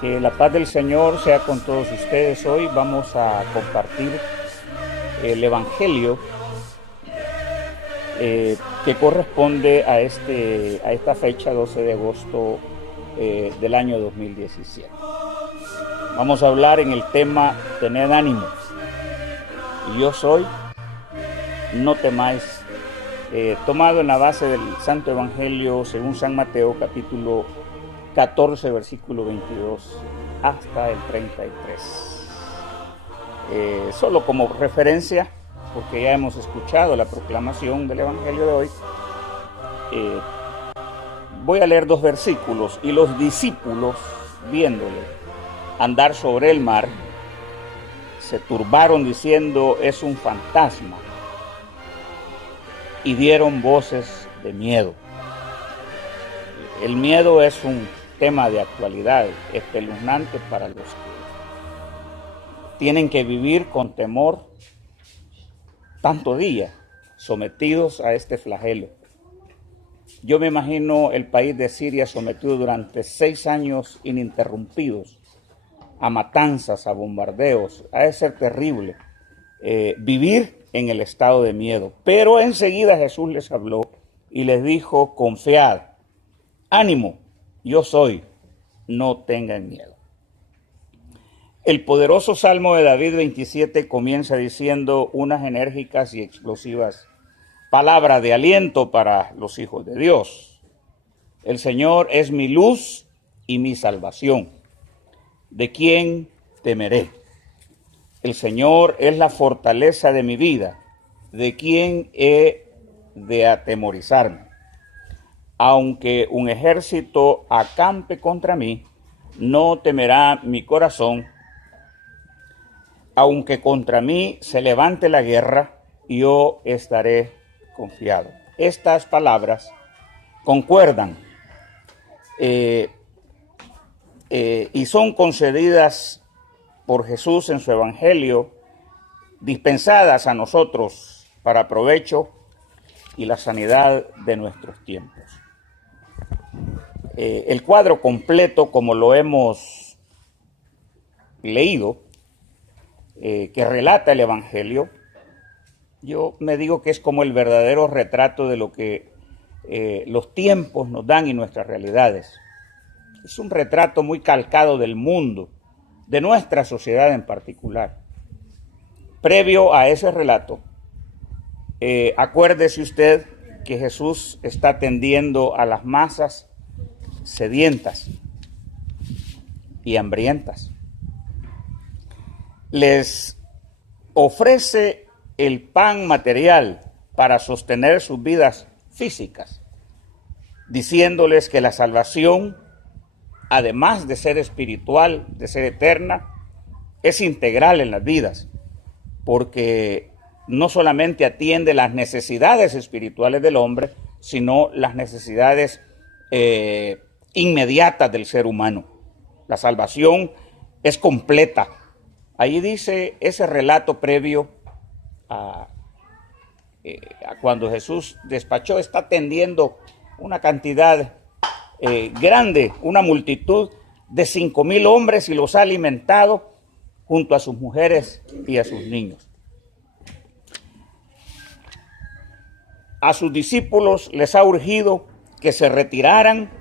Que la paz del Señor sea con todos ustedes. Hoy vamos a compartir el Evangelio que corresponde a esta fecha, 12 de agosto del año 2017. Vamos a hablar en el tema Tened ánimo. Yo soy, no temáis. Tomado en la base del Santo Evangelio según San Mateo, capítulo 14, versículo 22 hasta el 33. Solo como referencia, porque ya hemos escuchado la proclamación del Evangelio de hoy, voy a leer dos versículos. Y los discípulos, viéndole andar sobre el mar, se turbaron diciendo: es un fantasma, y dieron voces de miedo. El miedo es un tema de actualidad espeluznante para los que tienen que vivir con temor tanto día, sometidos a este flagelo. Yo me imagino el país de Siria sometido durante 6 años ininterrumpidos a matanzas, a bombardeos. Ha de ser terrible vivir en el estado de miedo. Pero enseguida Jesús les habló y les dijo: confiad, ánimo, yo soy, no tengan miedo. El poderoso Salmo de David 27 comienza diciendo unas enérgicas y explosivas palabras de aliento para los hijos de Dios. El Señor es mi luz y mi salvación. ¿De quién temeré? El Señor es la fortaleza de mi vida. ¿De quién he de atemorizarme? Aunque un ejército acampe contra mí, no temerá mi corazón. Aunque contra mí se levante la guerra, yo estaré confiado. Estas palabras concuerdan y son concedidas por Jesús en su Evangelio, dispensadas a nosotros para provecho y la sanidad de nuestros tiempos. El cuadro completo, como lo hemos leído, que relata el Evangelio, yo me digo que es como el verdadero retrato de lo que los tiempos nos dan y nuestras realidades. Es un retrato muy calcado del mundo, de nuestra sociedad en particular. Previo a ese relato, acuérdese usted que Jesús está atendiendo a las masas sedientas y hambrientas. Les ofrece el pan material para sostener sus vidas físicas, diciéndoles que la salvación, además de ser espiritual, de ser eterna, es integral en las vidas, porque no solamente atiende las necesidades espirituales del hombre, sino las necesidades inmediatas del ser humano. La salvación es completa. Ahí dice ese relato previo a cuando Jesús despachó, está atendiendo una cantidad grande, una multitud de 5,000 hombres, y los ha alimentado junto a sus mujeres y a sus niños. A sus discípulos les ha urgido que se retiraran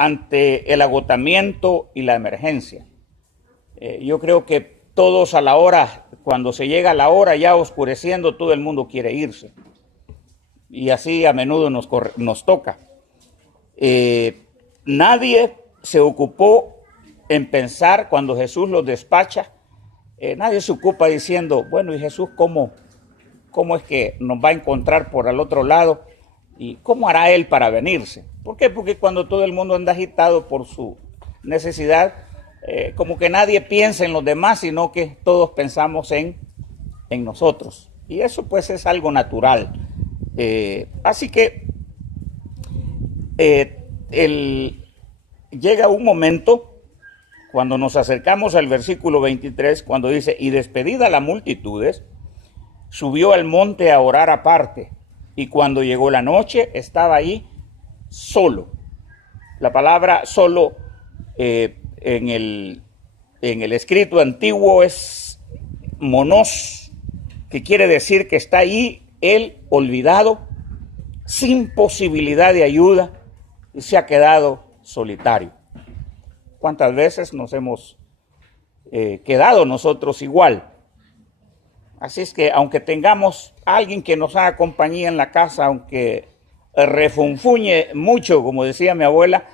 ante el agotamiento y la emergencia. Yo creo que todos a la hora, cuando se llega a la hora ya oscureciendo, todo el mundo quiere irse. Y así a menudo nos toca. Nadie se ocupó en pensar cuando Jesús los despacha. Nadie se ocupa diciendo: bueno, ¿y Jesús cómo es que nos va a encontrar por al otro lado? ¿Y cómo hará Él para venirse? ¿Por qué? Porque cuando todo el mundo anda agitado por su necesidad, como que nadie piensa en los demás, sino que todos pensamos en nosotros. Y eso pues es algo natural. Así que llega un momento, cuando nos acercamos al versículo 23, cuando dice: y despedida las multitudes, subió al monte a orar aparte, y cuando llegó la noche estaba ahí solo. La palabra solo en el escrito antiguo es monos, que quiere decir que está ahí él olvidado, sin posibilidad de ayuda, y se ha quedado solitario. ¿Cuántas veces nos hemos quedado nosotros igual? Así es que aunque tengamos a alguien que nos haga compañía en la casa, aunque refunfuñe mucho, como decía mi abuela,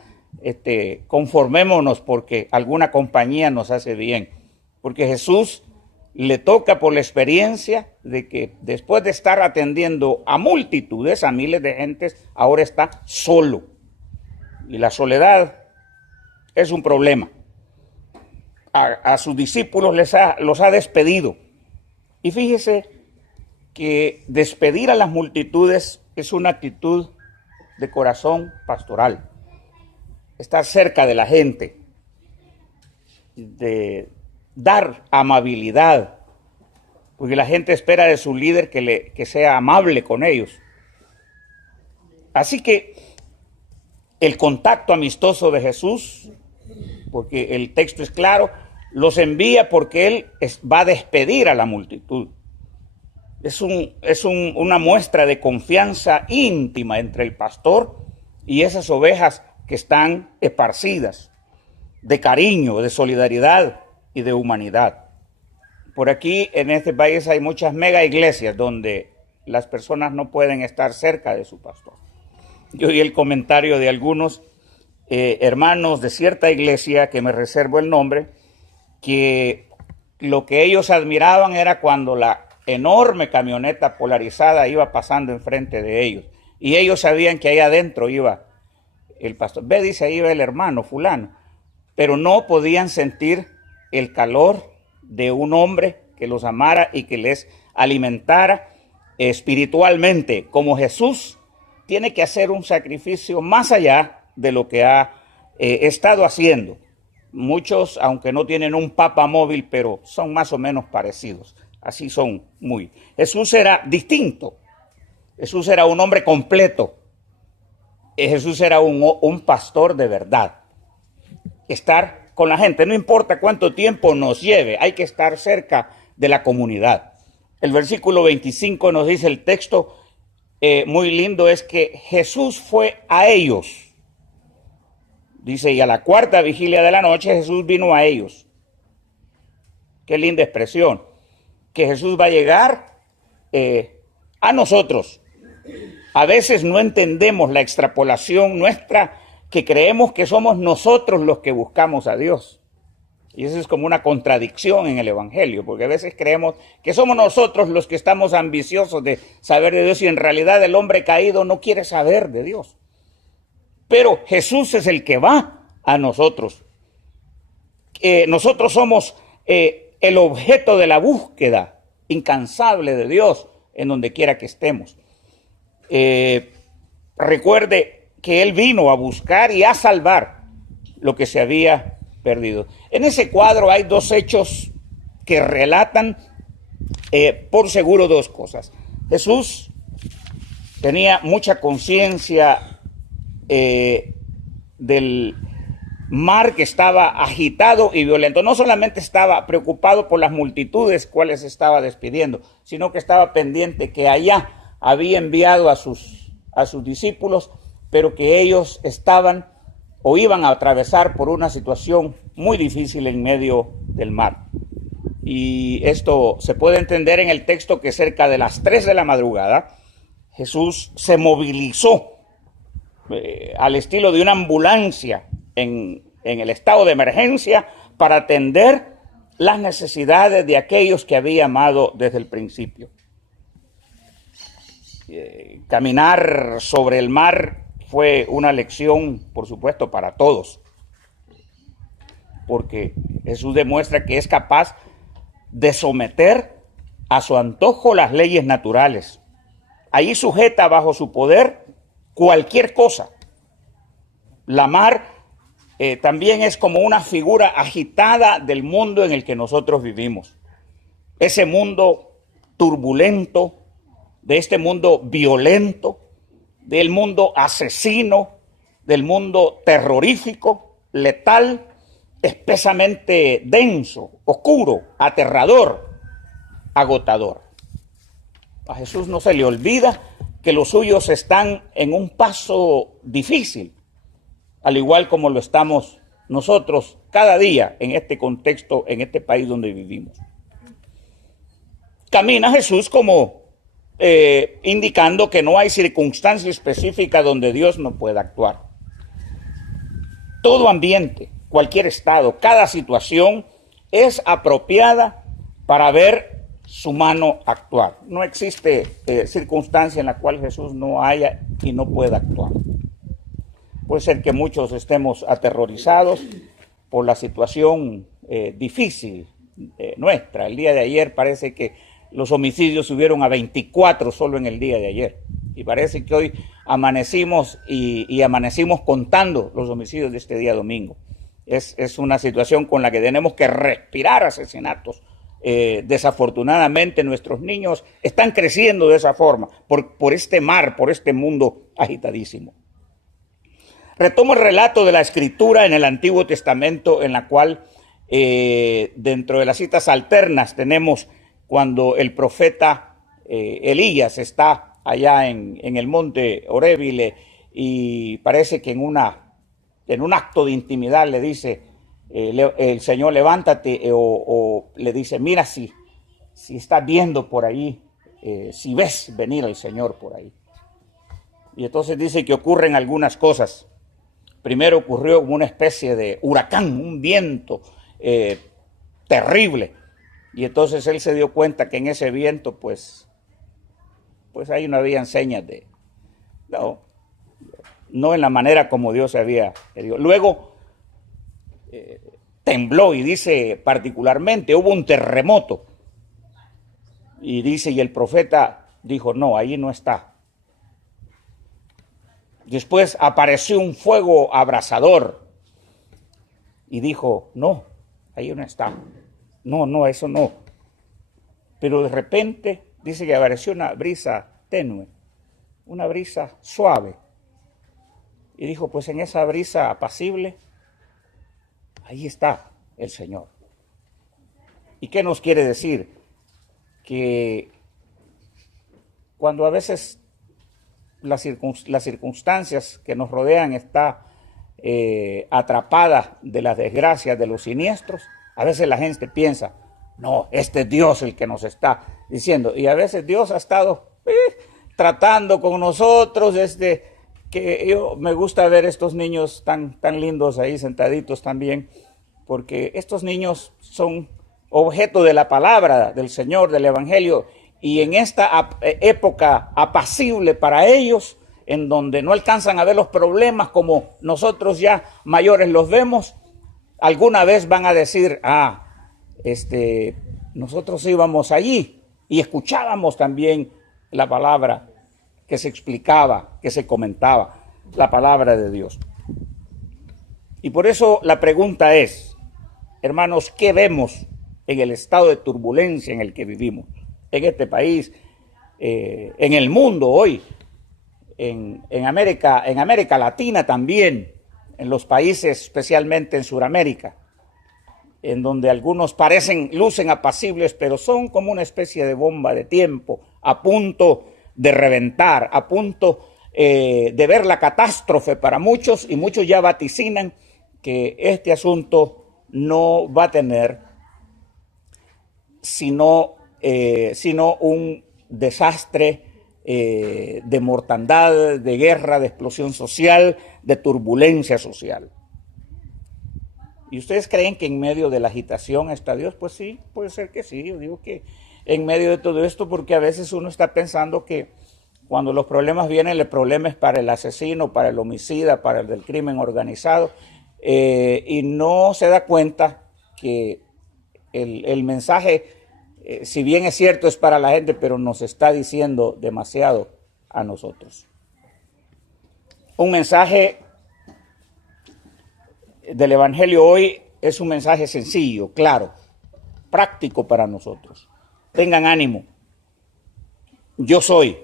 conformémonos porque alguna compañía nos hace bien. Porque Jesús le toca por la experiencia de que después de estar atendiendo a multitudes, a miles de gentes, ahora está solo. Y la soledad es un problema. A sus discípulos los ha despedido. Y fíjese que despedir a las multitudes es una actitud de corazón pastoral. Estar cerca de la gente, de dar amabilidad, porque la gente espera de su líder que sea amable con ellos. Así que el contacto amistoso de Jesús, porque el texto es claro, los envía porque Él va a despedir a la multitud. Es una muestra de confianza íntima entre el pastor y esas ovejas que están esparcidas, de cariño, de solidaridad y de humanidad. Por aquí en este país hay muchas mega iglesias donde las personas no pueden estar cerca de su pastor. Yo oí el comentario de algunos hermanos de cierta iglesia, que me reservo el nombre, que lo que ellos admiraban era cuando la enorme camioneta polarizada iba pasando enfrente de ellos. Y ellos sabían que ahí adentro iba el pastor. Ve, dice, ahí va el hermano fulano. Pero no podían sentir el calor de un hombre que los amara y que les alimentara espiritualmente. Como Jesús tiene que hacer un sacrificio más allá de lo que ha estado haciendo. Muchos, aunque no tienen un papa móvil, pero son más o menos parecidos. Así son muy. Jesús era distinto. Jesús era un hombre completo. Jesús era un pastor de verdad. Estar con la gente, no importa cuánto tiempo nos lleve, hay que estar cerca de la comunidad. El versículo 25 nos dice el texto, muy lindo, es que Jesús fue a ellos. Dice, y a la cuarta vigilia de la noche Jesús vino a ellos. Qué linda expresión. Que Jesús va a llegar a nosotros. A veces no entendemos la extrapolación nuestra, que creemos que somos nosotros los que buscamos a Dios. Y eso es como una contradicción en el Evangelio, porque a veces creemos que somos nosotros los que estamos ambiciosos de saber de Dios y en realidad el hombre caído no quiere saber de Dios. Pero Jesús es el que va a nosotros. Nosotros somos el objeto de la búsqueda incansable de Dios en donde quiera que estemos. Recuerde que Él vino a buscar y a salvar lo que se había perdido. En ese cuadro hay dos hechos que relatan por seguro dos cosas. Jesús tenía mucha conciencia del mar que estaba agitado y violento. No solamente estaba preocupado por las multitudes cuales estaba despidiendo, sino que estaba pendiente que allá había enviado a sus discípulos, pero que ellos estaban o iban a atravesar por una situación muy difícil en medio del mar. Y esto se puede entender en el texto que cerca de las 3 de la madrugada Jesús se movilizó al estilo de una ambulancia en el estado de emergencia para atender las necesidades de aquellos que había amado desde el principio. Caminar sobre el mar fue una lección, por supuesto, para todos, porque Jesús demuestra que es capaz de someter a su antojo las leyes naturales. Allí sujeta bajo su poder cualquier cosa. La mar también es como una figura agitada del mundo en el que nosotros vivimos. Ese mundo turbulento, de este mundo violento, del mundo asesino, del mundo terrorífico, letal, espesamente denso, oscuro, aterrador, agotador. A Jesús no se le olvida que los suyos están en un paso difícil, al igual como lo estamos nosotros cada día en este contexto, en este país donde vivimos. Camina Jesús como indicando que no hay circunstancia específica donde Dios no pueda actuar. Todo ambiente, cualquier estado, cada situación es apropiada para ver su mano actuar. No existe circunstancia en la cual Jesús no haya y no pueda actuar. Puede ser que muchos estemos aterrorizados por la situación difícil nuestra. El día de ayer parece que los homicidios subieron a 24 solo en el día de ayer. Y parece que hoy amanecimos y amanecimos contando los homicidios de este día domingo. Es una situación con la que tenemos que respirar asesinatos. Desafortunadamente nuestros niños están creciendo de esa forma, por este mar, por este mundo agitadísimo. Retomo el relato de la escritura en el Antiguo Testamento, en la cual dentro de las citas alternas tenemos cuando el profeta Elías está allá en el monte Horeb y parece que en un acto de intimidad le dice el Señor, levántate, o le dice, mira si estás viendo por ahí, si ves venir al Señor por ahí. Y entonces dice que ocurren algunas cosas. Primero ocurrió una especie de huracán, un viento terrible. Y entonces él se dio cuenta que en ese viento, pues ahí no habían señas de... No en la manera como Dios había querido. Luego tembló y dice particularmente, hubo un terremoto. Y dice, y el profeta dijo, no, ahí no está. Después apareció un fuego abrasador y dijo, no, ahí no está. No, eso no. Pero de repente dice que apareció una brisa tenue, una brisa suave. Y dijo, pues en esa brisa apacible, ahí está el Señor. ¿Y qué nos quiere decir? Que cuando a veces las circunstancias que nos rodean está atrapada de las desgracias, de los siniestros, a veces la gente piensa, no, este es Dios el que nos está diciendo. Y a veces Dios ha estado tratando con nosotros, que yo me gusta ver estos niños tan lindos ahí sentaditos también, porque estos niños son objeto de la palabra del Señor, del Evangelio, y en esta época apacible para ellos, en donde no alcanzan a ver los problemas como nosotros ya mayores los vemos, alguna vez van a decir, nosotros íbamos allí y escuchábamos también la palabra que se explicaba, que se comentaba, la palabra de Dios. Y por eso la pregunta es, hermanos, ¿qué vemos en el estado de turbulencia en el que vivimos? En este país, en el mundo hoy, en América Latina también, en los países, especialmente en Sudamérica, en donde algunos lucen apacibles, pero son como una especie de bomba de tiempo, a punto de reventar, a punto de ver la catástrofe para muchos, y muchos ya vaticinan que este asunto no va a tener sino un desastre de mortandad, de guerra, de explosión social, de turbulencia social. ¿Y ustedes creen que en medio de la agitación está Dios? Pues sí, puede ser que sí. Yo digo que en medio de todo esto, porque a veces uno está pensando que cuando los problemas vienen, el problema es para el asesino, para el homicida, para el del crimen organizado, y no se da cuenta que el mensaje, si bien es cierto, es para la gente, pero nos está diciendo demasiado a nosotros. Un mensaje del Evangelio hoy es un mensaje sencillo, claro, práctico para nosotros. Tengan ánimo. Yo soy.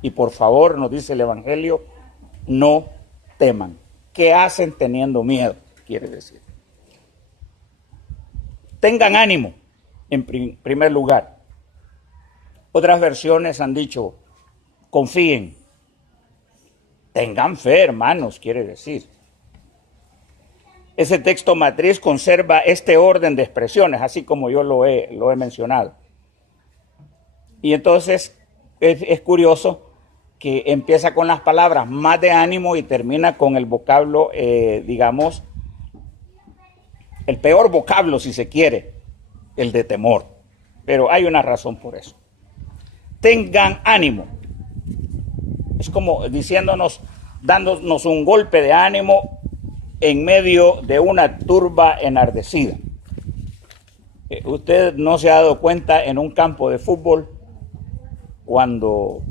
Y por favor, nos dice el Evangelio, no teman. ¿Qué hacen teniendo miedo? Quiere decir. tengan ánimo, en primer lugar. Otras versiones han dicho, confíen. Tengan fe, hermanos, quiere decir. Ese texto matriz conserva este orden de expresiones, así como yo lo he mencionado. Y entonces es curioso que empieza con las palabras más de ánimo y termina con el vocablo, digamos, el peor vocablo, si se quiere, el de temor. Pero hay una razón por eso. Tengan ánimo. Es como diciéndonos, dándonos un golpe de ánimo en medio de una turba enardecida. Usted no se ha dado cuenta en un campo de fútbol cuando,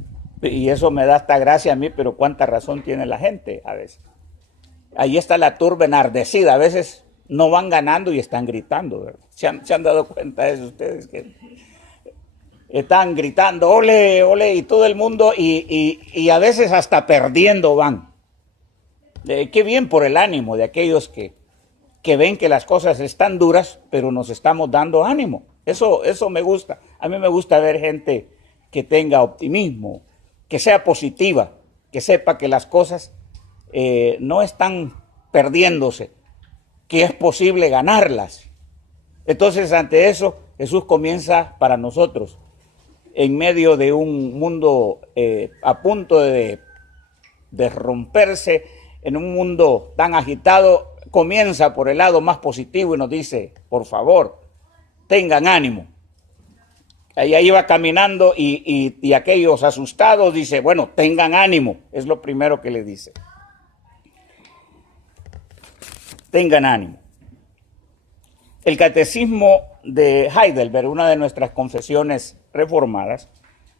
y eso me da hasta gracia a mí, pero cuánta razón tiene la gente a veces. Ahí está la turba enardecida, a veces no van ganando y están gritando, ¿verdad? ¿Se han dado cuenta de eso ustedes? Que están gritando, ole, ole, y todo el mundo, y a veces hasta perdiendo van. Qué bien por el ánimo de aquellos que ven que las cosas están duras, pero nos estamos dando ánimo. Eso me gusta. A mí me gusta ver gente que tenga optimismo, que sea positiva, que sepa que las cosas no están perdiéndose, que es posible ganarlas. Entonces, ante eso, Jesús comienza para nosotros, en medio de un mundo a punto de romperse, en un mundo tan agitado, comienza por el lado más positivo y nos dice, por favor, tengan ánimo. Ella iba caminando y aquellos asustados dice, bueno, tengan ánimo, es lo primero que le dice. Tengan ánimo. El Catecismo de Heidelberg, una de nuestras confesiones reformadas,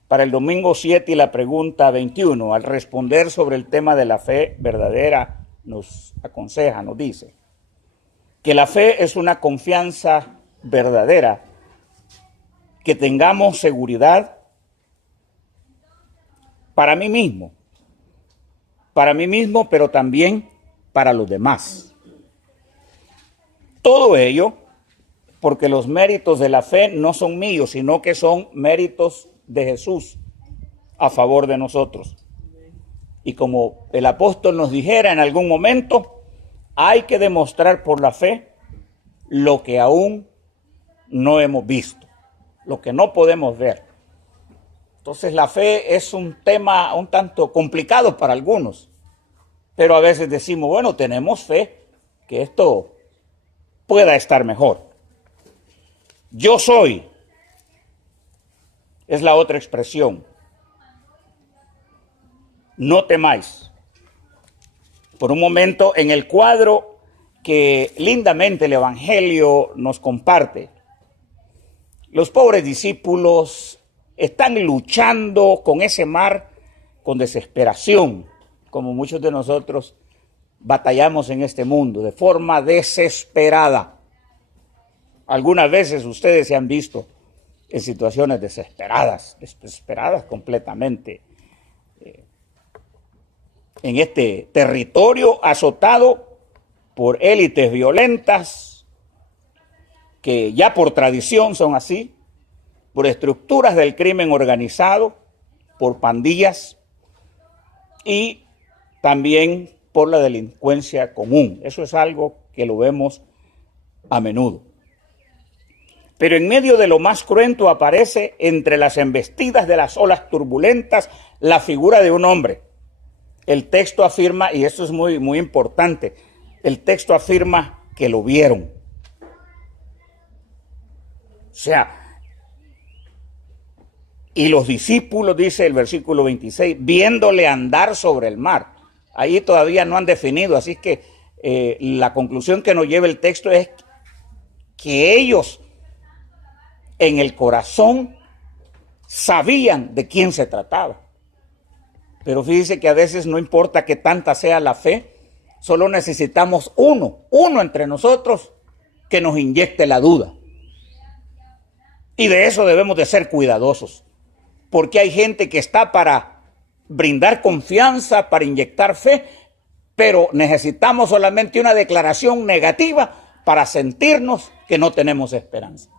para el domingo 7 y la pregunta 21, al responder sobre el tema de la fe verdadera, nos aconseja, nos dice, que la fe es una confianza verdadera, que tengamos seguridad para mí mismo, pero también para los demás. Todo ello porque los méritos de la fe no son míos, sino que son méritos de Jesús a favor de nosotros. Y como el apóstol nos dijera en algún momento, hay que demostrar por la fe lo que aún no hemos visto, lo que no podemos ver. Entonces la fe es un tema un tanto complicado para algunos, pero a veces decimos, bueno, tenemos fe que esto pueda estar mejor. Yo soy, es la otra expresión. No temáis. Por un momento, en el cuadro que lindamente el Evangelio nos comparte, los pobres discípulos están luchando con ese mar con desesperación, como muchos de nosotros batallamos en este mundo, de forma desesperada. Algunas veces ustedes se han visto en situaciones desesperadas completamente, en este territorio azotado por élites violentas, que ya por tradición son así, por estructuras del crimen organizado, por pandillas y también por la delincuencia común. Eso es algo que lo vemos a menudo. Pero en medio de lo más cruento aparece entre las embestidas de las olas turbulentas la figura de un hombre. El texto afirma, y esto es muy, muy importante, el texto afirma que lo vieron. O sea, y los discípulos, dice el versículo 26, viéndole andar sobre el mar. Ahí todavía no han definido, así que la conclusión que nos lleva el texto es que ellos en el corazón sabían de quién se trataba. Pero fíjese que a veces no importa que tanta sea la fe, solo necesitamos uno entre nosotros que nos inyecte la duda. Y de eso debemos de ser cuidadosos, porque hay gente que está para brindar confianza, para inyectar fe, pero necesitamos solamente una declaración negativa para sentirnos que no tenemos esperanza.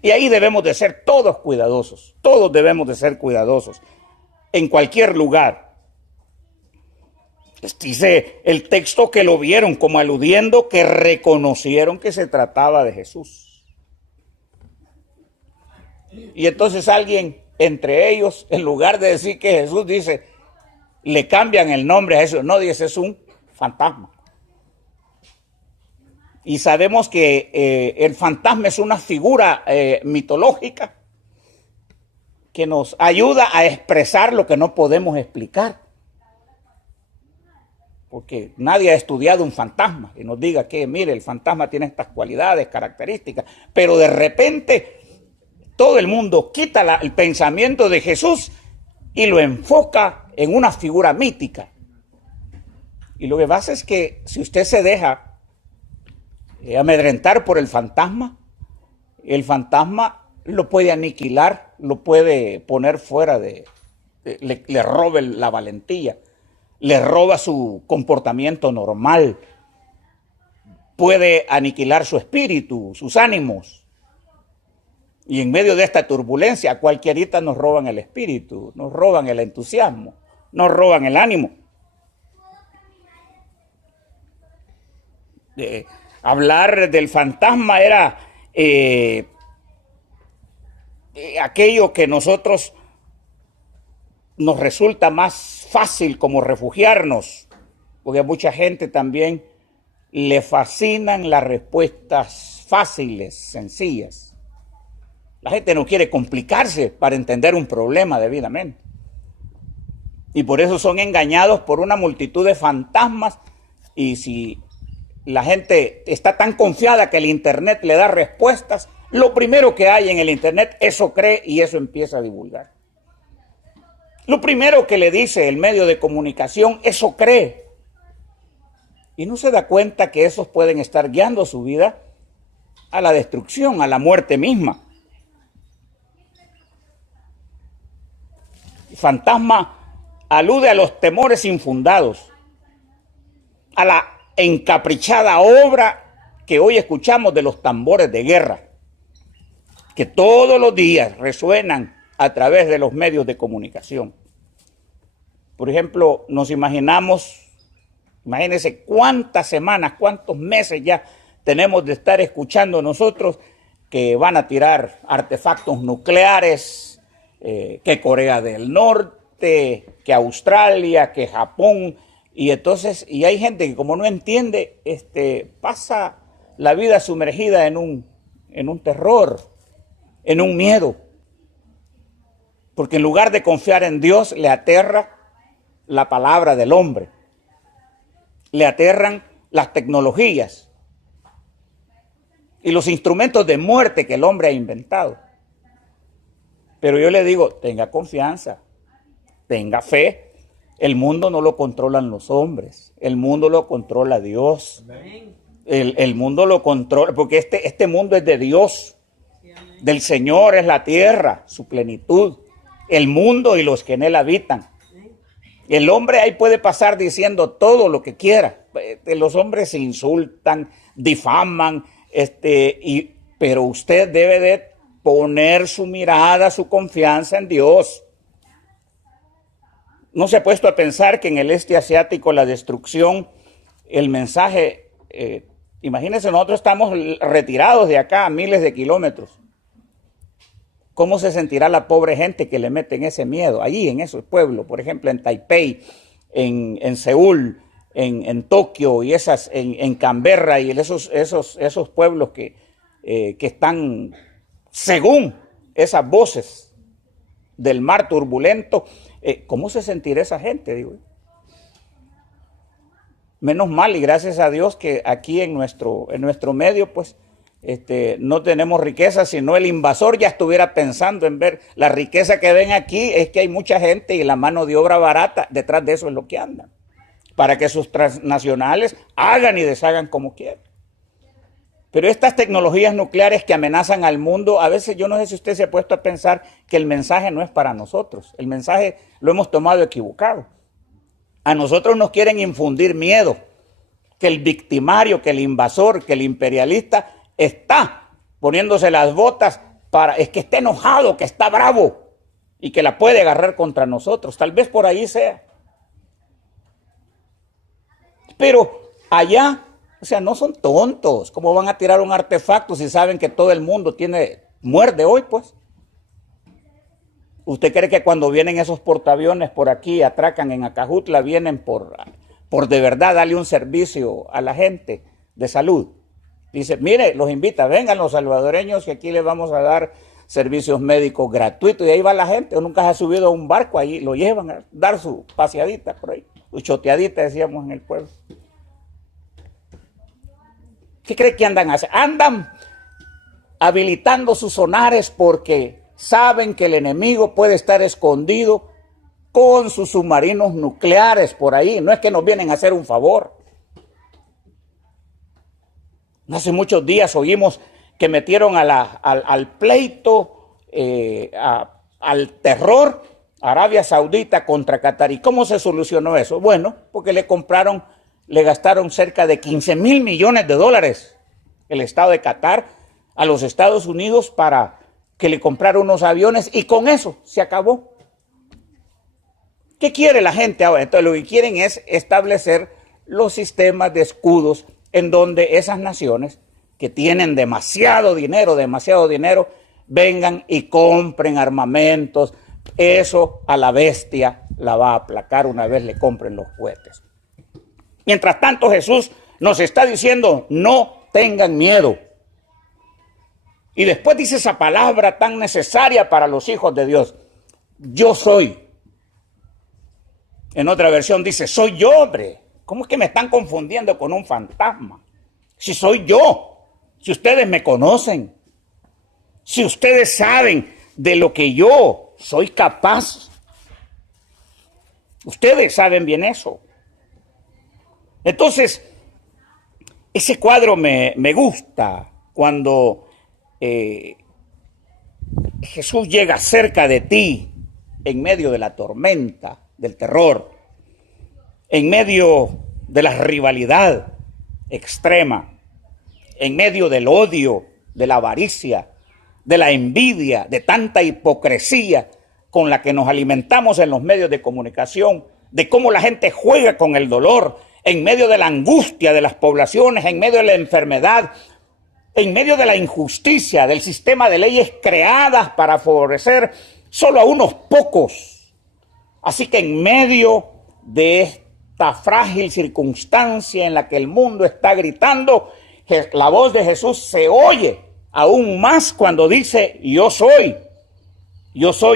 Y ahí debemos de ser todos cuidadosos, todos debemos de ser cuidadosos, en cualquier lugar. Dice el texto que lo vieron como aludiendo que reconocieron que se trataba de Jesús. Y entonces alguien entre ellos, en lugar de decir que Jesús, dice, le cambian el nombre a Jesús. No, dice, es un fantasma. Y sabemos que el fantasma es una figura mitológica que nos ayuda a expresar lo que no podemos explicar. Porque nadie ha estudiado un fantasma y nos diga que, mire, el fantasma tiene estas cualidades, características, pero de repente todo el mundo quita el pensamiento de Jesús y lo enfoca en una figura mítica. Y lo que pasa es que si usted se deja amedrentar por el fantasma lo puede aniquilar, lo puede poner fuera le roba la valentía, le roba su comportamiento normal, puede aniquilar su espíritu, sus ánimos. Y en medio de esta turbulencia, cualquierita nos roban el espíritu, nos roban el entusiasmo, nos roban el ánimo. Hablar del fantasma era aquello que nosotros nos resulta más fácil como refugiarnos, porque a mucha gente también le fascinan las respuestas fáciles, sencillas. La gente no quiere complicarse para entender un problema debidamente. Y por eso son engañados por una multitud de fantasmas. Y si la gente está tan confiada que el internet le da respuestas, lo primero que hay en el internet, eso cree y eso empieza a divulgar. Lo primero que le dice el medio de comunicación, eso cree. Y no se da cuenta que esos pueden estar guiando su vida a la destrucción, a la muerte misma. El fantasma alude a los temores infundados, a la encaprichada obra que hoy escuchamos de los tambores de guerra, que todos los días resuenan a través de los medios de comunicación. Por ejemplo, nos imagínense cuántas semanas, cuántos meses ya tenemos de estar escuchando nosotros que van a tirar artefactos nucleares, que Corea del Norte, que Australia, que Japón. Y entonces, y hay gente que como no entiende, pasa la vida sumergida en un terror, en un miedo. Porque en lugar de confiar en Dios, le aterra la palabra del hombre. Le aterran las tecnologías y los instrumentos de muerte que el hombre ha inventado. Pero yo le digo, tenga confianza, tenga fe. El mundo no lo controlan los hombres, el mundo lo controla Dios. El mundo lo controla, porque este mundo es de Dios. Del Señor es la tierra, su plenitud, el mundo y los que en él habitan. El hombre ahí puede pasar diciendo todo lo que quiera. Los hombres se insultan, difaman, pero usted debe de poner su mirada, su confianza en Dios. ¿No se ha puesto a pensar que en el este asiático la destrucción, el mensaje, imagínense, nosotros estamos retirados de acá a miles de kilómetros? ¿Cómo se sentirá la pobre gente que le meten ese miedo? Allí en esos pueblos, por ejemplo, en Taipei, en Seúl, en Tokio y en Canberra y esos pueblos que están, según esas voces del mar turbulento, ¿cómo se sentirá esa gente? Digo? Menos mal y gracias a Dios que aquí en nuestro medio, pues, no tenemos riqueza, sino el invasor ya estuviera pensando en ver la riqueza que ven aquí, es que hay mucha gente y la mano de obra barata, detrás de eso es lo que andan, para que sus transnacionales hagan y deshagan como quieran. Pero estas tecnologías nucleares que amenazan al mundo, a veces yo no sé si usted se ha puesto a pensar que el mensaje no es para nosotros, el mensaje lo hemos tomado equivocado. A nosotros nos quieren infundir miedo, que el victimario, que el invasor, que el imperialista está poniéndose las botas es que está enojado, que está bravo y que la puede agarrar contra nosotros. Tal vez por ahí sea. Pero allá, o sea, no son tontos. ¿Cómo van a tirar un artefacto si saben que todo el mundo muerde hoy, pues? ¿Usted cree que cuando vienen esos portaaviones por aquí, atracan en Acajutla, vienen por de verdad darle un servicio a la gente de salud? Dice, mire, los invita, vengan los salvadoreños que aquí les vamos a dar servicios médicos gratuitos. Y ahí va la gente, nunca se ha subido a un barco, ahí lo llevan a dar su paseadita por ahí, su choteadita, decíamos en el pueblo. ¿Qué cree que andan haciendo? Andan habilitando sus sonares porque saben que el enemigo puede estar escondido con sus submarinos nucleares por ahí. No es que nos vienen a hacer un favor. Hace muchos días oímos que metieron al pleito, al terror, Arabia Saudita contra Qatar. ¿Y cómo se solucionó eso? Bueno, porque le gastaron cerca de 15 mil millones de dólares el Estado de Qatar a los Estados Unidos para que le comprara unos aviones, y con eso se acabó. ¿Qué quiere la gente ahora? Entonces lo que quieren es establecer los sistemas de escudos en donde esas naciones que tienen demasiado dinero, vengan y compren armamentos. Eso a la bestia la va a aplacar una vez le compren los cohetes. Mientras tanto, Jesús nos está diciendo, no tengan miedo. Y después dice esa palabra tan necesaria para los hijos de Dios. Yo soy. En otra versión dice, soy yo, hombre. ¿Cómo es que me están confundiendo con un fantasma? Si soy yo, si ustedes me conocen, si ustedes saben de lo que yo soy capaz. Ustedes saben bien eso. Entonces, ese cuadro me gusta cuando Jesús llega cerca de ti en medio de la tormenta, del terror, en medio de la rivalidad extrema, en medio del odio, de la avaricia, de la envidia, de tanta hipocresía con la que nos alimentamos en los medios de comunicación, de cómo la gente juega con el dolor, en medio de la angustia de las poblaciones, en medio de la enfermedad, en medio de la injusticia, del sistema de leyes creadas para favorecer solo a unos pocos. Así que en medio de esta frágil circunstancia en la que el mundo está gritando, la voz de Jesús se oye aún más cuando dice, yo soy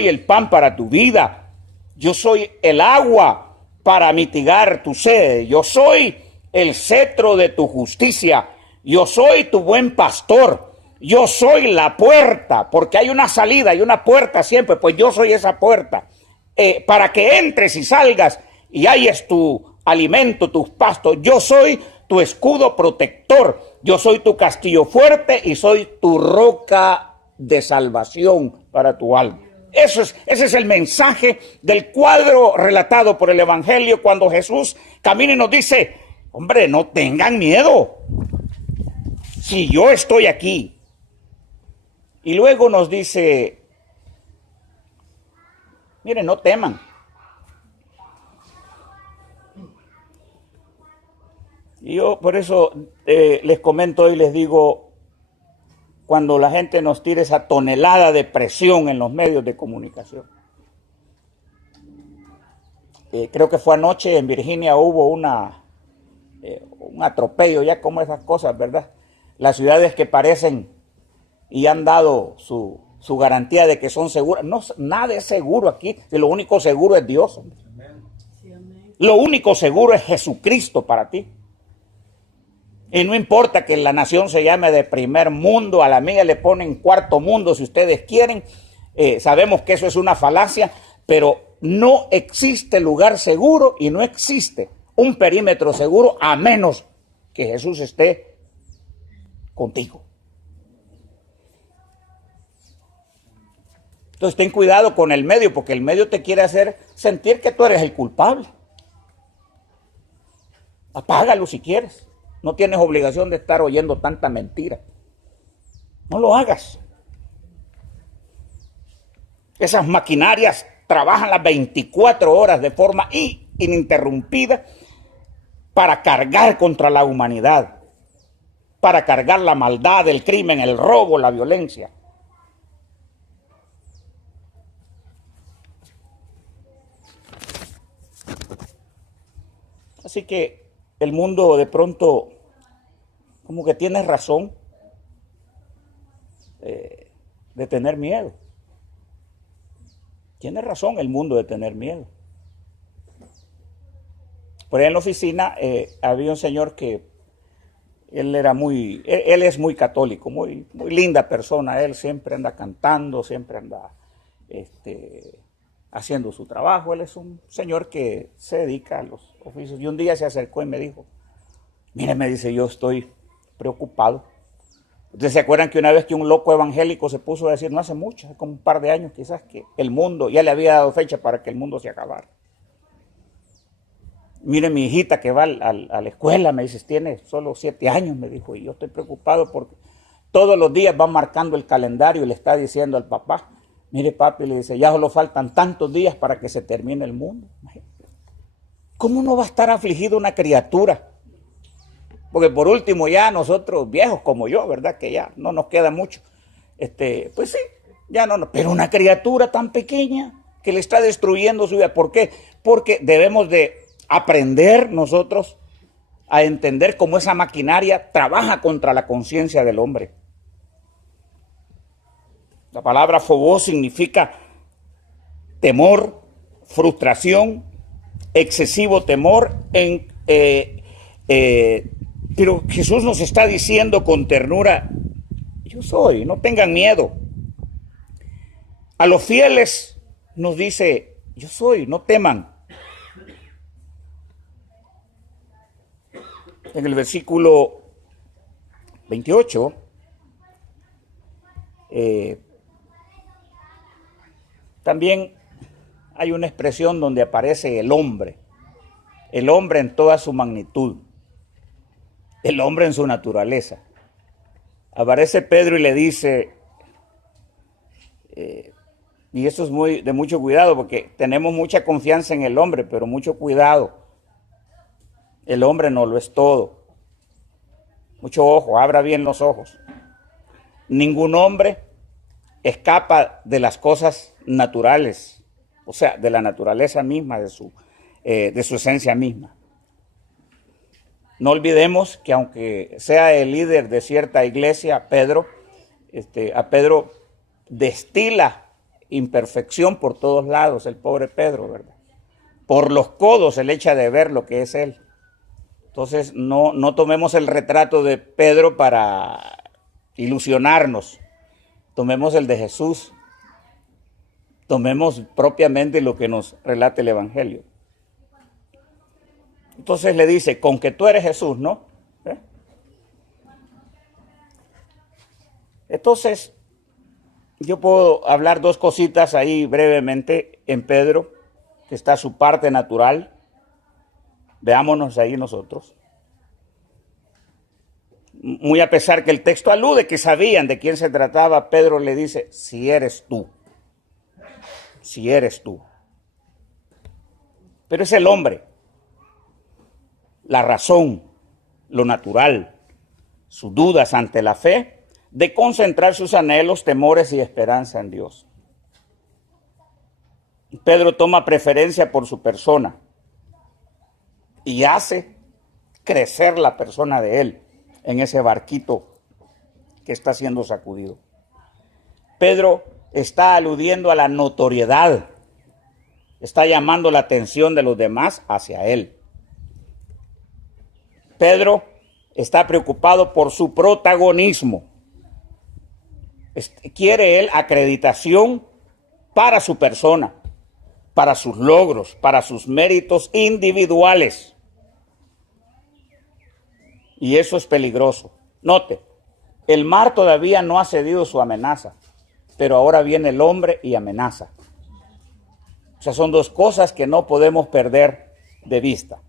el pan para tu vida, yo soy el agua para mitigar tu sed, yo soy el cetro de tu justicia, yo soy tu buen pastor, yo soy la puerta, porque hay una salida y una puerta siempre, pues yo soy esa puerta, para que entres y salgas y halles tu alimento, tus pastos. Yo soy tu escudo protector, yo soy tu castillo fuerte y soy tu roca de salvación para tu alma. Ese es el mensaje del cuadro relatado por el Evangelio cuando Jesús camina y nos dice, hombre, no tengan miedo. Si yo estoy aquí. Y luego nos dice, miren, no teman. Y yo por eso les comento y les digo, cuando la gente nos tira esa tonelada de presión en los medios de comunicación. Creo que fue anoche en Virginia hubo un atropello, ya como esas cosas, ¿verdad? Las ciudades que parecen y han dado su garantía de que son seguras. No, nada es seguro aquí. Lo único seguro es Dios. Lo único seguro es Jesucristo para ti. Y no importa que la nación se llame de primer mundo, a la mía le ponen cuarto mundo si ustedes quieren. Sabemos que eso es una falacia, pero no existe lugar seguro y no existe un perímetro seguro a menos que Jesús esté contigo. Entonces ten cuidado con el medio, porque el medio te quiere hacer sentir que tú eres el culpable. Apágalo si quieres. No tienes obligación de estar oyendo tanta mentira. No lo hagas. Esas maquinarias trabajan las 24 horas de forma ininterrumpida para cargar contra la humanidad, para cargar la maldad, el crimen, el robo, la violencia. Así que el mundo de pronto como que tiene razón de tener miedo. Tiene razón el mundo de tener miedo. Por ahí en la oficina había un señor que él es muy católico, muy linda persona. Él siempre anda cantando, siempre anda haciendo su trabajo. Él es un señor que se dedica a los oficios. Y un día se acercó y me dijo, mire, me dice, yo estoy preocupado. ¿Ustedes se acuerdan que una vez que un loco evangélico se puso a decir, no hace mucho, hace como un par de años quizás, que el mundo, ya le había dado fecha para que el mundo se acabara? Mire, mi hijita que va a la escuela, me dice, tiene solo 7 años, me dijo, y yo estoy preocupado porque todos los días va marcando el calendario y le está diciendo al papá, mire papi, le dice, ya solo faltan tantos días para que se termine el mundo. ¿Cómo no va a estar afligido una criatura? Porque por último ya nosotros viejos como yo, ¿verdad? Que ya no nos queda mucho. Pues sí, ya no, pero una criatura tan pequeña que le está destruyendo su vida. ¿Por qué? Porque debemos de aprender nosotros a entender cómo esa maquinaria trabaja contra la conciencia del hombre. La palabra phobos significa temor, frustración, excesivo temor. Pero Jesús nos está diciendo con ternura, yo soy, no tengan miedo. A los fieles nos dice, yo soy, no teman. En el versículo 28, también hay una expresión donde aparece el hombre en toda su magnitud, el hombre en su naturaleza. Aparece Pedro y le dice, y esto es de mucho cuidado, porque tenemos mucha confianza en el hombre, pero mucho cuidado. El hombre no lo es todo. Mucho ojo, abra bien los ojos. Ningún hombre escapa de las cosas naturales, o sea, de la naturaleza misma, de su esencia misma. No olvidemos que aunque sea el líder de cierta iglesia, a Pedro destila imperfección por todos lados, el pobre Pedro, ¿verdad? Por los codos se le echa de ver lo que es él. Entonces no tomemos el retrato de Pedro para ilusionarnos. Tomemos el de Jesús. Tomemos propiamente lo que nos relata el Evangelio. Entonces le dice, con que tú eres Jesús, ¿no? Entonces, yo puedo hablar 2 cositas ahí brevemente en Pedro, que está su parte natural. Veámonos ahí nosotros. Muy a pesar que el texto alude que sabían de quién se trataba, Pedro le dice, si eres tú. Si eres tú. Pero es el hombre. La razón, lo natural, sus dudas ante la fe, de concentrar sus anhelos, temores y esperanza en Dios. Pedro toma preferencia por su persona y hace crecer la persona de él en ese barquito que está siendo sacudido. Pedro está aludiendo a la notoriedad, está llamando la atención de los demás hacia él. Pedro está preocupado por su protagonismo. Quiere él acreditación para su persona, para sus logros, para sus méritos individuales. Y eso es peligroso. Note, el mar todavía no ha cedido su amenaza, pero ahora viene el hombre y amenaza. O sea, son 2 cosas que no podemos perder de vista.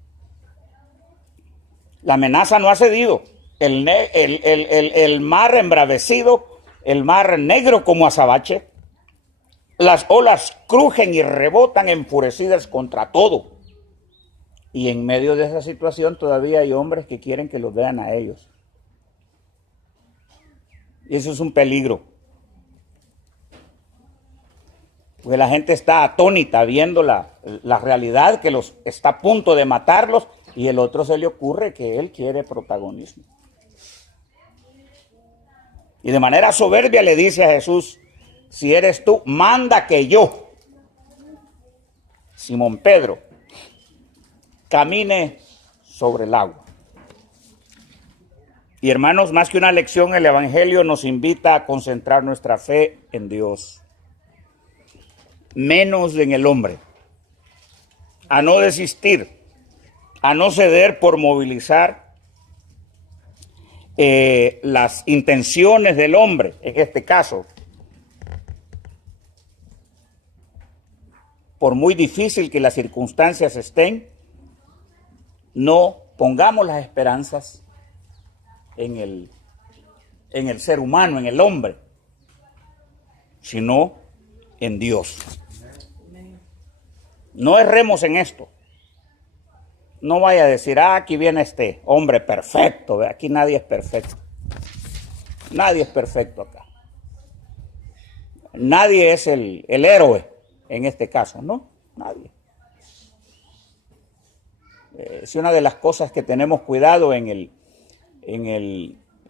La amenaza no ha cedido. El mar embravecido el mar negro como azabache. Las olas crujen y rebotan enfurecidas contra todo. Y en medio de esa situación todavía hay hombres que quieren que los vean a ellos. Y eso es un peligro. Porque la gente está atónita viendo la realidad que los está a punto de matarlos y el otro se le ocurre que él quiere protagonismo. Y de manera soberbia le dice a Jesús, si eres tú, manda que yo, Simón Pedro, camine sobre el agua. Y hermanos, más que una lección, el Evangelio nos invita a concentrar nuestra fe en Dios, menos en el hombre, a no desistir, a no ceder por movilizar las intenciones del hombre, en este caso. Por muy difícil que las circunstancias estén, no pongamos las esperanzas en el ser humano, en el hombre, sino en Dios. No erremos en esto. No vaya a decir, aquí viene este hombre perfecto. Aquí nadie es perfecto. Nadie es perfecto acá. Nadie es el héroe en este caso, ¿no? Nadie. Es una de las cosas que tenemos cuidado en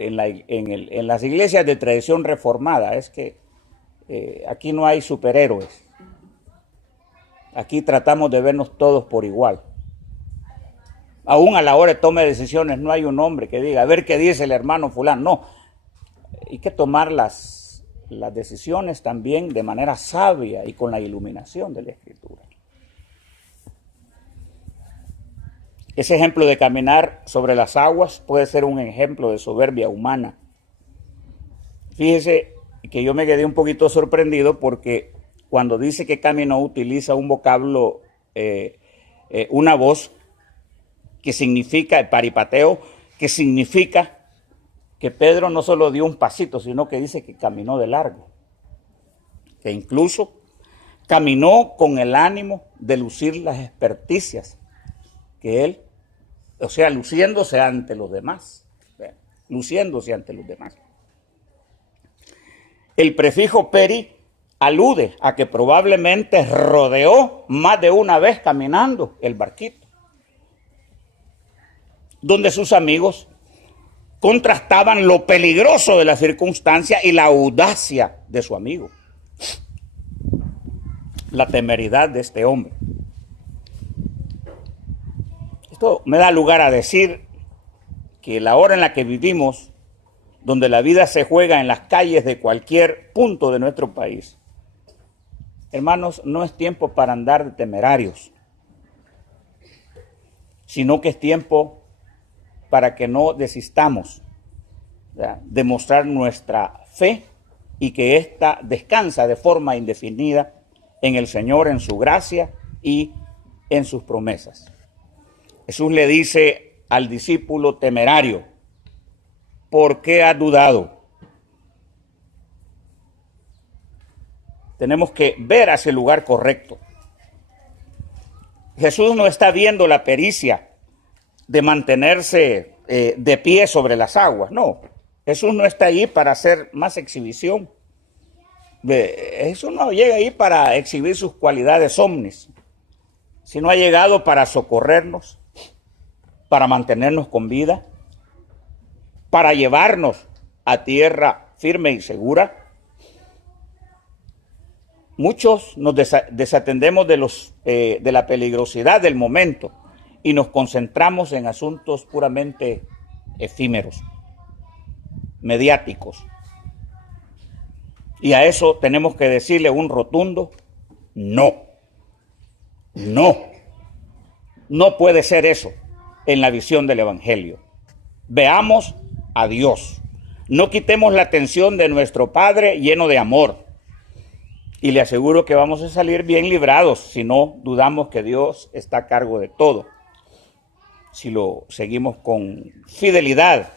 las iglesias de tradición reformada, es que aquí no hay superhéroes. Aquí tratamos de vernos todos por igual. Aún a la hora de toma de decisiones no hay un hombre que diga, a ver qué dice el hermano fulano. No, hay que tomar las decisiones también de manera sabia y con la iluminación de la Escritura. Ese ejemplo de caminar sobre las aguas puede ser un ejemplo de soberbia humana. Fíjese que yo me quedé un poquito sorprendido porque cuando dice que caminó utiliza un vocablo, una voz que significa, el paripateo, que significa que Pedro no solo dio un pasito, sino que dice que caminó de largo. Que incluso caminó con el ánimo de lucir las experticias que él, o sea, luciéndose ante los demás. Luciéndose ante los demás. El prefijo peri alude a que probablemente rodeó más de una vez caminando el barquito, donde sus amigos contrastaban lo peligroso de la circunstancia y la audacia de su amigo, la temeridad de este hombre. Esto me da lugar a decir que la hora en la que vivimos, donde la vida se juega en las calles de cualquier punto de nuestro país, hermanos, no es tiempo para andar de temerarios, sino que es tiempo para que no desistamos, ¿verdad?, de mostrar nuestra fe y que ésta descansa de forma indefinida en el Señor, en su gracia y en sus promesas. Jesús le dice al discípulo temerario, ¿por qué has dudado? Tenemos que ver hacia el lugar correcto. Jesús no está viendo la pericia de mantenerse de pie sobre las aguas, no. Jesús no está ahí para hacer más exhibición. Jesús no llega ahí para exhibir sus cualidades omnis, sino ha llegado para socorrernos, para mantenernos con vida, para llevarnos a tierra firme y segura. Muchos nos desatendemos de la peligrosidad del momento y nos concentramos en asuntos puramente efímeros, mediáticos. Y a eso tenemos que decirle un rotundo no. No. No puede ser eso en la visión del Evangelio. Veamos a Dios. No quitemos la atención de nuestro Padre lleno de amor. Y le aseguro que vamos a salir bien librados si no dudamos que Dios está a cargo de todo. Si lo seguimos con fidelidad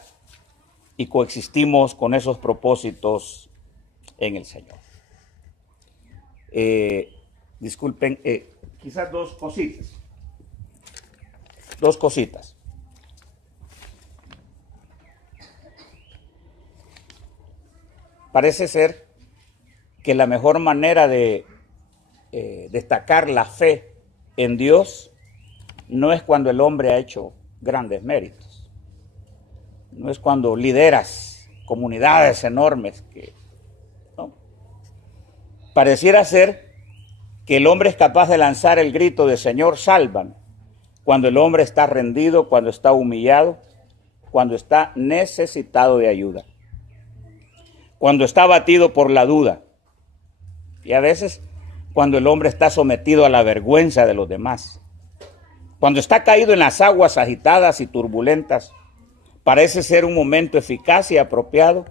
y coexistimos con esos propósitos en el Señor. Disculpen, quizás dos cositas. Parece ser que la mejor manera de destacar la fe en Dios no es cuando el hombre ha hecho grandes méritos. No es cuando lideras comunidades enormes. ¿No? Pareciera ser que el hombre es capaz de lanzar el grito de Señor, sálvame, cuando el hombre está rendido, cuando está humillado, cuando está necesitado de ayuda, cuando está abatido por la duda, y a veces cuando el hombre está sometido a la vergüenza de los demás, cuando está caído en las aguas agitadas y turbulentas. Parece ser un momento eficaz y apropiado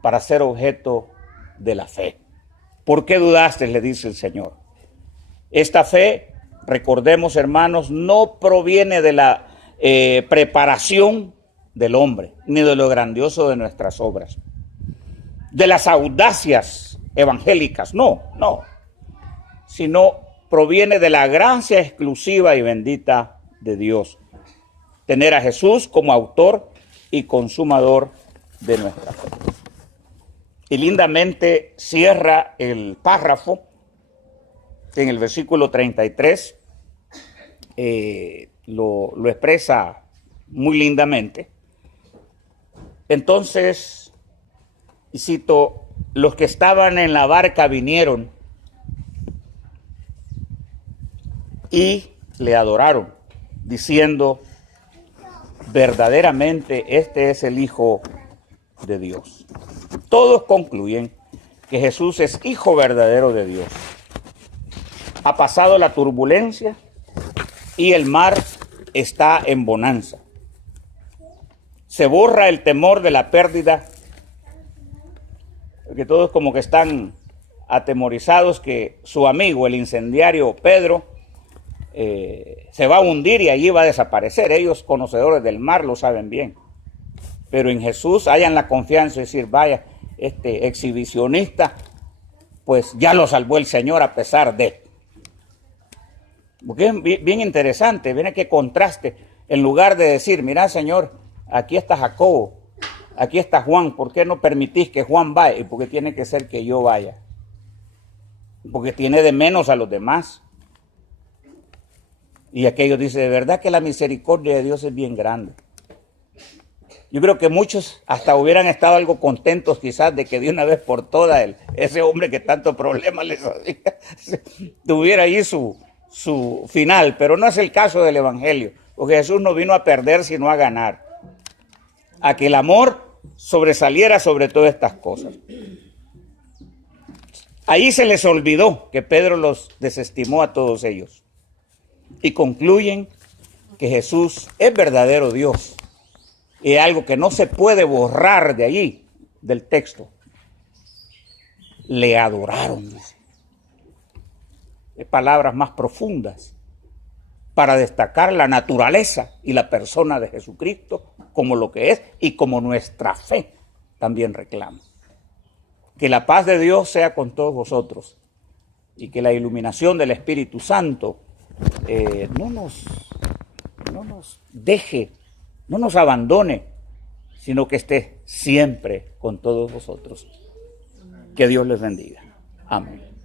para ser objeto de la fe. ¿Por qué dudaste?, le dice el Señor. Esta fe, recordemos, hermanos, no proviene de la preparación del hombre, ni de lo grandioso de nuestras obras, de las audacias evangélicas, no, sino proviene de la gracia exclusiva y bendita de Dios. Tener a Jesús como autor y consumador de nuestra fe. Y lindamente cierra el párrafo en el versículo 33, lo expresa muy lindamente. Entonces, y cito, los que estaban en la barca vinieron y le adoraron, diciendo, verdaderamente este es el Hijo de Dios. Todos concluyen que Jesús es Hijo verdadero de Dios. Ha pasado la turbulencia y el mar está en bonanza. Se borra el temor de la pérdida, porque todos como que están atemorizados que su amigo, el incendiario Pedro, se va a hundir y allí va a desaparecer. Ellos, conocedores del mar, lo saben bien. Pero en Jesús hayan la confianza de decir, vaya, este exhibicionista, pues ya lo salvó el Señor a pesar de. Porque es bien interesante, viene que contraste. En lugar de decir, mira, Señor, aquí está Jacobo, aquí está Juan, ¿por qué no permitís que Juan vaya? Y porque tiene que ser que yo vaya. Porque tiene de menos a los demás. Y aquellos dicen, de verdad que la misericordia de Dios es bien grande. Yo creo que muchos hasta hubieran estado algo contentos quizás de que de una vez por todas ese hombre que tanto problema les hacía, tuviera ahí su final. Pero no es el caso del Evangelio, porque Jesús no vino a perder sino a ganar. A que el amor sobresaliera sobre todas estas cosas. Ahí se les olvidó que Pedro los desestimó a todos ellos. Y concluyen que Jesús es verdadero Dios. Y es algo que no se puede borrar de allí, del texto. Le adoraron, dice. Palabras más profundas para destacar la naturaleza y la persona de Jesucristo como lo que es y como nuestra fe también reclama. Que la paz de Dios sea con todos vosotros y que la iluminación del Espíritu Santo no nos deje, no nos abandone, sino que esté siempre con todos vosotros. Que Dios les bendiga. Amén.